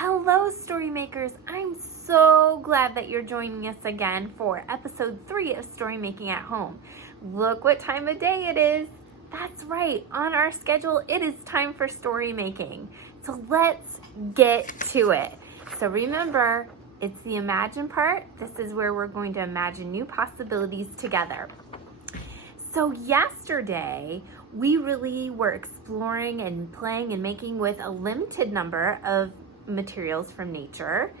Hello, story makers. I'm so glad that you're joining us again for episode 3 of Story Making at Home. Look what time of day it is. That's right, on our schedule, it is time for story making. So let's get to it. So remember, it's the imagine part. This is where we're going to imagine new possibilities together. So yesterday, we really were exploring and playing and making with a limited number of materials from nature.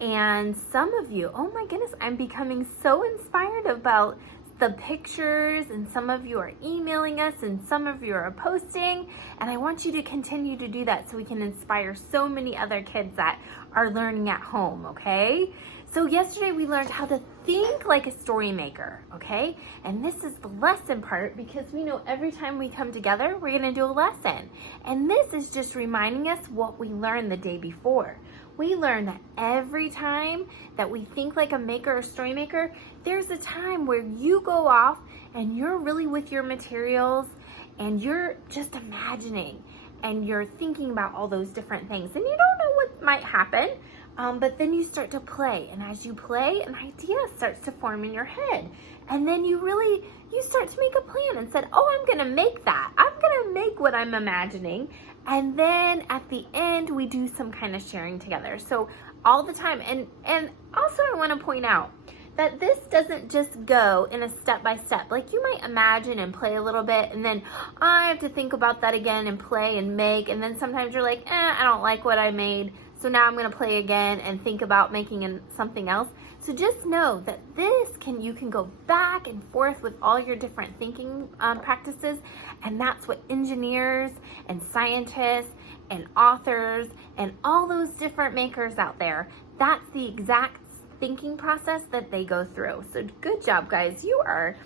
And some of you, oh my goodness, I'm becoming so inspired about the pictures, and some of you are emailing us and some of you are posting, and I want you to continue to do that so we can inspire so many other kids that are learning at home, okay? So yesterday we learned how to think like a story maker, okay? And this is the lesson part because we know every time we come together, we're gonna do a lesson. And this is just reminding us what we learned the day before. We learned that every time that we think like a maker or story maker, there's a time where you go off and you're really with your materials and you're just imagining and you're thinking about all those different things and you don't know what might happen, but then you start to play, and as you play, an idea starts to form in your head, and then you start to make a plan and said, oh, I'm gonna make that. I'm gonna make what I'm imagining. And then at the end, we do some kind of sharing together. So all the time, and also I wanna point out that this doesn't just go in a step-by-step. Like you might imagine and play a little bit, and then I have to think about that again and play and make, and then sometimes you're like, I don't like what I made, so now I'm gonna play again and think about making something else. So just know that you can go back and forth with all your different thinking practices, and that's what engineers and scientists and authors and all those different makers out there, that's the exact thinking process that they go through. So good job, guys. You are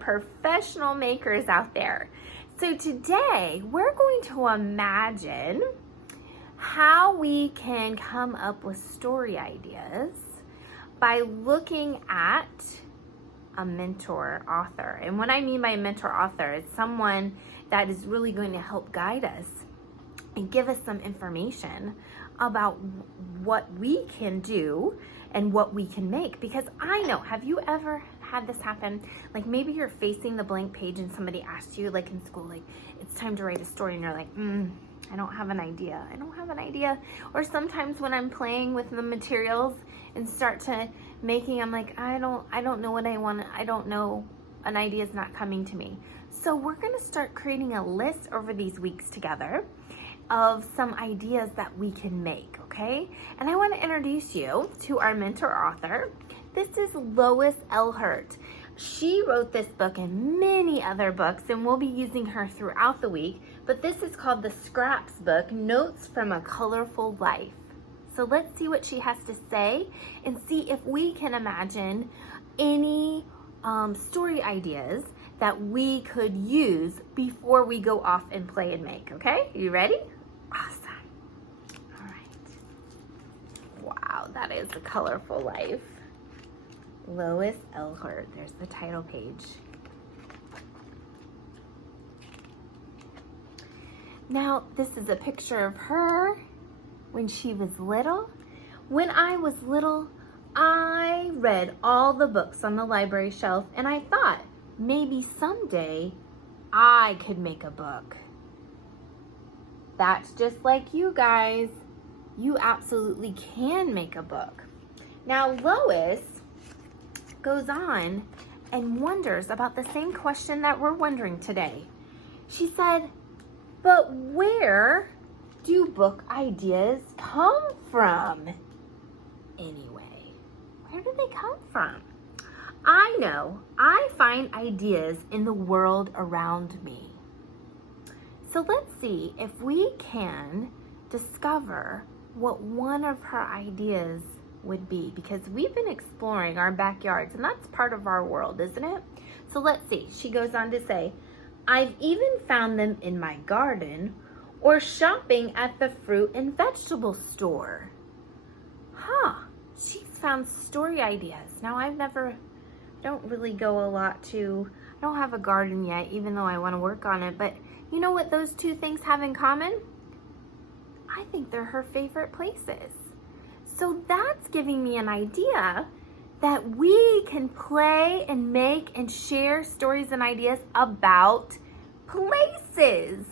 professional makers out there. So today we're going to imagine how we can come up with story ideas by looking at a mentor author. And what I mean by a mentor author is someone that is really going to help guide us and give us some information about what we can do and what we can make. Because I know, have you ever had this happen? Like maybe you're facing the blank page and somebody asks you, like in school, like it's time to write a story, and you're like, I don't have an idea. Or sometimes when I'm playing with the materials and start to making, I'm like, I don't know what I want. I don't know, an idea is not coming to me. So we're gonna start creating a list over these weeks together of some ideas that we can make, okay? And I want to introduce you to our mentor author. This is Lois Elhart. She wrote this book and many other books, and we'll be using her throughout the week, but this is called the Scraps book, Notes from a Colorful Life. So let's see what she has to say and see if we can imagine any story ideas that we could use before we go off and play and make, okay? You ready? Awesome. All right. Wow, that is a colorful life. Lois Elhart, there's the title page. Now, this is a picture of her when she was little. When I was little, I read all the books on the library shelf, and I thought maybe someday I could make a book. That's just like you guys. You absolutely can make a book. Now, Lois goes on and wonders about the same question that we're wondering today. She said, but where do book ideas come from anyway? Where do they come from? I know I find ideas in the world around me. So let's see if we can discover what one of her ideas would be, because we've been exploring our backyards, and that's part of our world, isn't it? So let's see. She goes on to say, I've even found them in my garden or shopping at the fruit and vegetable store. She's found story ideas. Now I don't really go a lot to, I don't have a garden yet, even though I want to work on it, but you know what those two things have in common? I think they're her favorite places. So that's giving me an idea that we can play and make and share stories and ideas about places.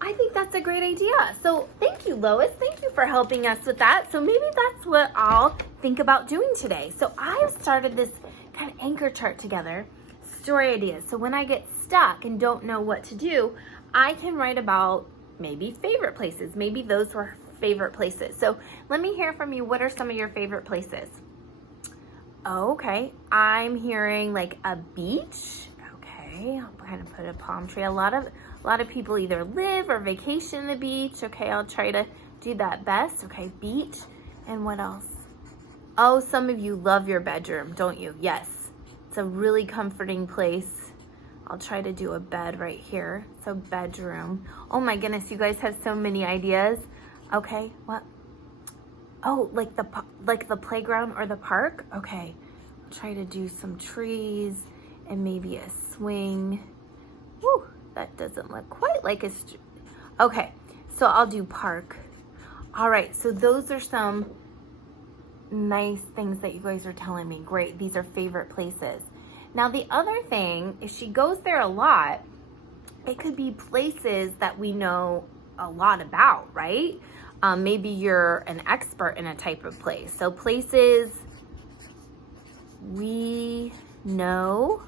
I think that's a great idea. So thank you, Lois. Thank you for helping us with that. So maybe that's what I'll think about doing today. So I've started this kind of anchor chart together, story ideas. So when I get stuck and don't know what to do, I can write about maybe favorite places. Maybe those were favorite places. So let me hear from you. What are some of your favorite places? Oh, okay. I'm hearing like a beach. Okay, I'll kind of put a palm tree. A lot of people either live or vacation the beach. Okay, I'll try to do that best. Okay, beach. And what else? Oh, some of you love your bedroom, don't you? Yes, it's a really comforting place. I'll try to do a bed right here. So bedroom. Oh my goodness, you guys have so many ideas. Okay, what? Oh, like the playground or the park? Okay, I'll try to do some trees and maybe a swing. Woo, that doesn't look quite like a okay, so I'll do park. All right, so those are some nice things that you guys are telling me. Great, these are favorite places. Now the other thing, if she goes there a lot, it could be places that we know a lot about, right? Maybe you're an expert in a type of place. So places we know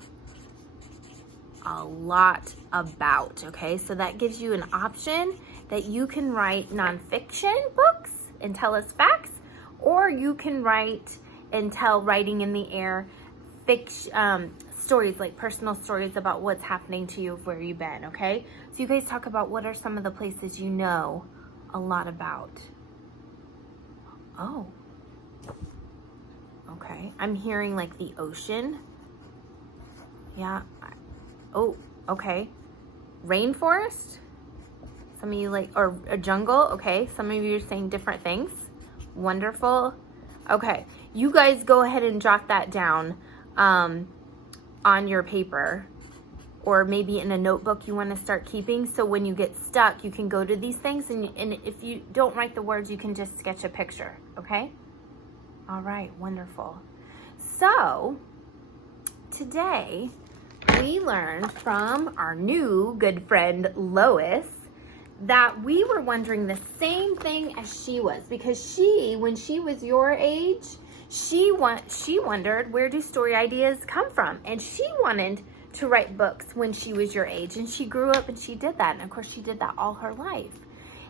a lot about, okay? So that gives you an option that you can write nonfiction books and tell us facts, or you can write and tell writing in the air fiction, stories, like personal stories about what's happening to you, where you've been, okay? So you guys talk about what are some of the places you know a lot about. Oh, okay. I'm hearing like the ocean. Yeah. Oh, okay. Rainforest. Some of you like, or a jungle. Okay. Some of you are saying different things. Wonderful. Okay. You guys go ahead and jot that down on your paper, or maybe in a notebook you want to start keeping, so when you get stuck you can go to these things, and if you don't write the words you can just sketch a picture. Okay, all right, wonderful. So today we learned from our new good friend Lois that we were wondering the same thing as she was, because when she was your age, she wondered, where do story ideas come from? And she wanted to write books when she was your age, and she grew up and she did that, and of course she did that all her life.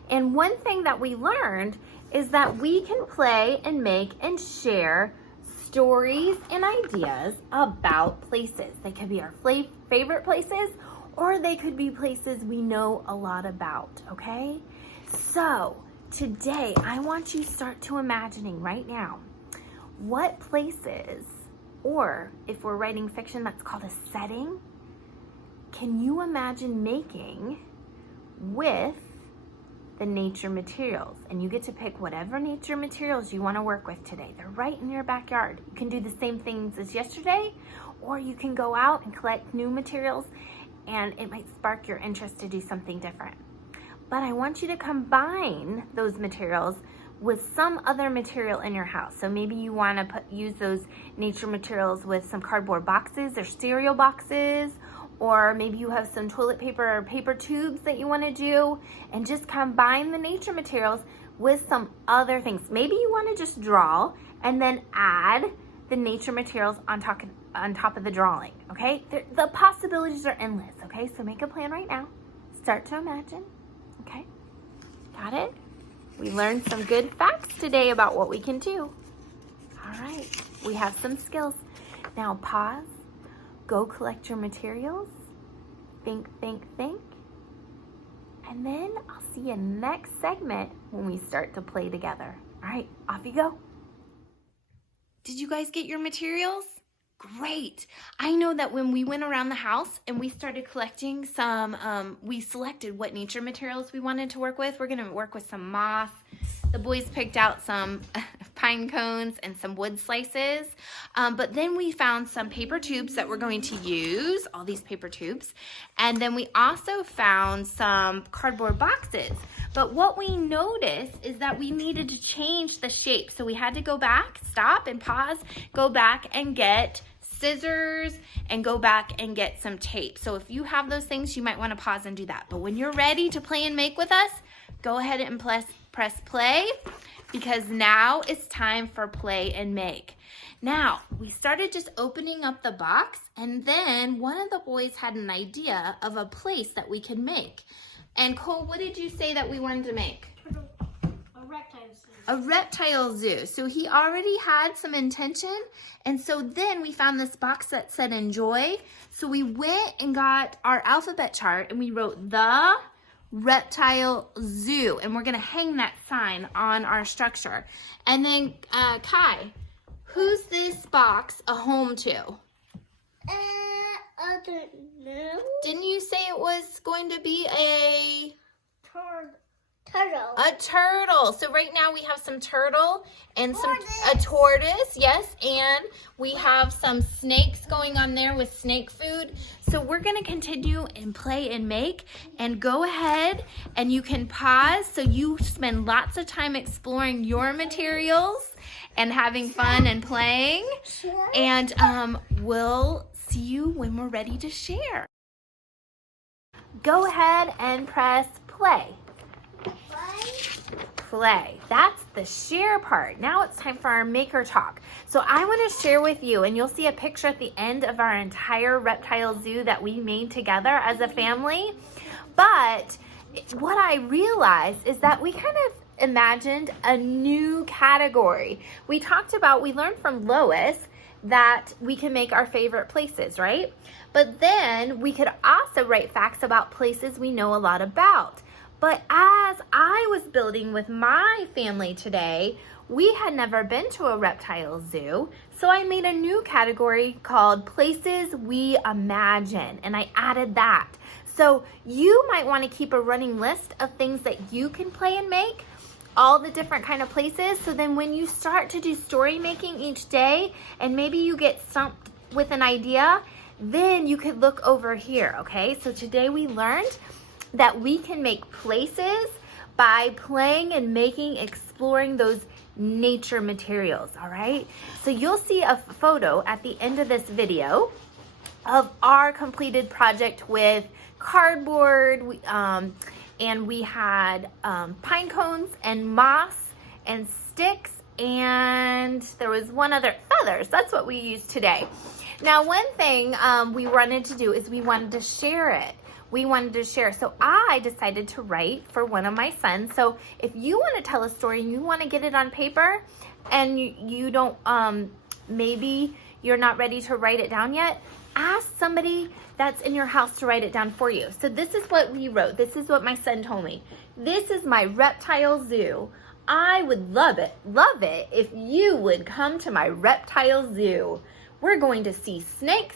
And one thing that we learned is that we can play and make and share stories and ideas about places. They could be our favorite places, or they could be places we know a lot about, okay? So today I want you to start to imagining right now, what places, or if we're writing fiction, that's called a setting, can you imagine making with the nature materials? And you get to pick whatever nature materials you want to work with today. They're right in your backyard. You can do the same things as yesterday, or you can go out and collect new materials, and it might spark your interest to do something different. But I want you to combine those materials with some other material in your house. So maybe you want to use those nature materials with some cardboard boxes or cereal boxes, or maybe you have some toilet paper or paper tubes that you want to do, and just combine the nature materials with some other things. Maybe you want to just draw and then add the nature materials on top of the drawing, okay? The possibilities are endless, okay? So make a plan right now. Start to imagine, okay? Got it? We learned some good facts today about what we can do. All right, we have some skills. Now pause, go collect your materials, think, and then I'll see you next segment when we start to play together. All right, off you go. Did you guys get your materials? Great. I know that when we went around the house and we started collecting some, we selected what nature materials we wanted to work with. We're going to work with some moss. The boys picked out some pine pine cones and some wood slices. But then we found some paper tubes that we're going to use, all these paper tubes. And then we also found some cardboard boxes. But what we noticed is that we needed to change the shape. So we had to go back, stop and pause, go back and get scissors and go back and get some tape. So if you have those things, you might want to pause and do that. But when you're ready to play and make with us, go ahead and press play, because now it's time for play and make. Now, we started just opening up the box, and then one of the boys had an idea of a place that we could make. And Cole, what did you say that we wanted to make? A reptile zoo. A reptile zoo. So he already had some intention, and so then we found this box that said enjoy. So we went and got our alphabet chart and we wrote the reptile zoo, and we're gonna hang that sign on our structure. And then Kai, who's this box a home to? I don't know. Didn't you say it was going to be a Turtle. a turtle? So right now we have some turtle and a tortoise, yes, and we have some snakes going on there with snake food. So we're gonna continue and play and make, and go ahead and you can pause so you spend lots of time exploring your materials and having fun and playing. And we'll see you when we're ready to share. Go ahead and press play. Play. That's the share part. Now it's time for our maker talk. So I want to share with you, and you'll see a picture at the end of our entire reptile zoo that we made together as a family. But what I realized is that we kind of imagined a new category. We learned from Lois that we can make our favorite places, right? But then we could also write facts about places we know a lot about. But as I was building with my family today, we had never been to a reptile zoo, so I made a new category called Places We Imagine, and I added that. So you might want to keep a running list of things that you can play and make, all the different kind of places, so then when you start to do story making each day, and maybe you get stumped with an idea, then you could look over here, okay? So today we learned that we can make places by playing and making, exploring those nature materials, all right? So you'll see a photo at the end of this video of our completed project with cardboard, and we had pine cones and moss and sticks, and there was one other, feathers. That's what we used today. Now, one thing we wanted to do is we wanted to share it. So I decided to write for one of my sons. So if you want to tell a story and you want to get it on paper, and you don't, maybe you're not ready to write it down yet, ask somebody that's in your house to write it down for you. So this is what we wrote. This is what my son told me. This is my reptile zoo. I would love it if you would come to my reptile zoo. We're going to see snakes,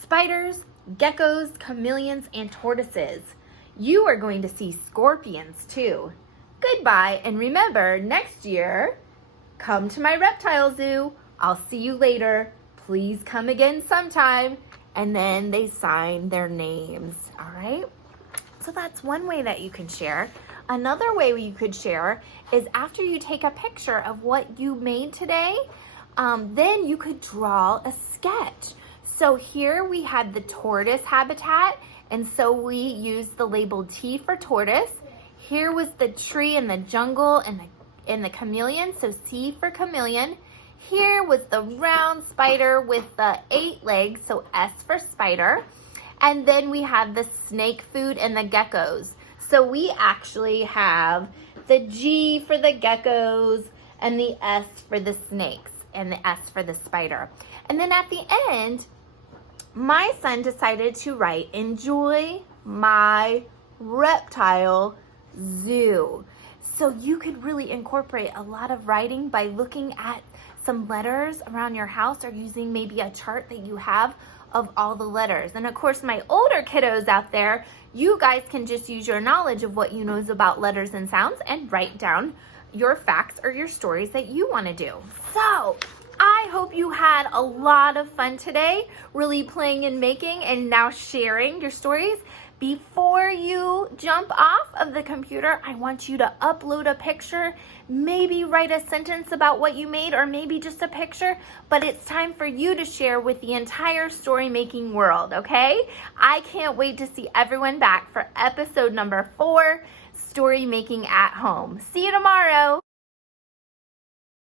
spiders, geckos, chameleons, and tortoises. You are going to see scorpions too. Goodbye, and remember, next year, come to my reptile zoo. I'll see you later. Please come again sometime. And then they sign their names, all right? So that's one way that you can share. Another way you could share is after you take a picture of what you made today, then you could draw a sketch. So here we had the tortoise habitat, and so we used the label T for tortoise. Here was the tree and the jungle and the chameleon, so C for chameleon. Here was the round spider with the 8 legs, so S for spider. And then we had the snake food and the geckos. So we actually have the G for the geckos and the S for the snakes and the S for the spider. And then at the end, my son decided to write, enjoy my reptile zoo. So you could really incorporate a lot of writing by looking at some letters around your house, or using maybe a chart that you have of all the letters. And of course, my older kiddos out there, you guys can just use your knowledge of what you know about letters and sounds and write down your facts or your stories that you want to do. So I hope you had a lot of fun today, really playing and making and now sharing your stories. Before you jump off of the computer, I want you to upload a picture, maybe write a sentence about what you made, or maybe just a picture, but it's time for you to share with the entire story making world, okay? I can't wait to see everyone back for episode number 4, Story Making at Home. See you tomorrow.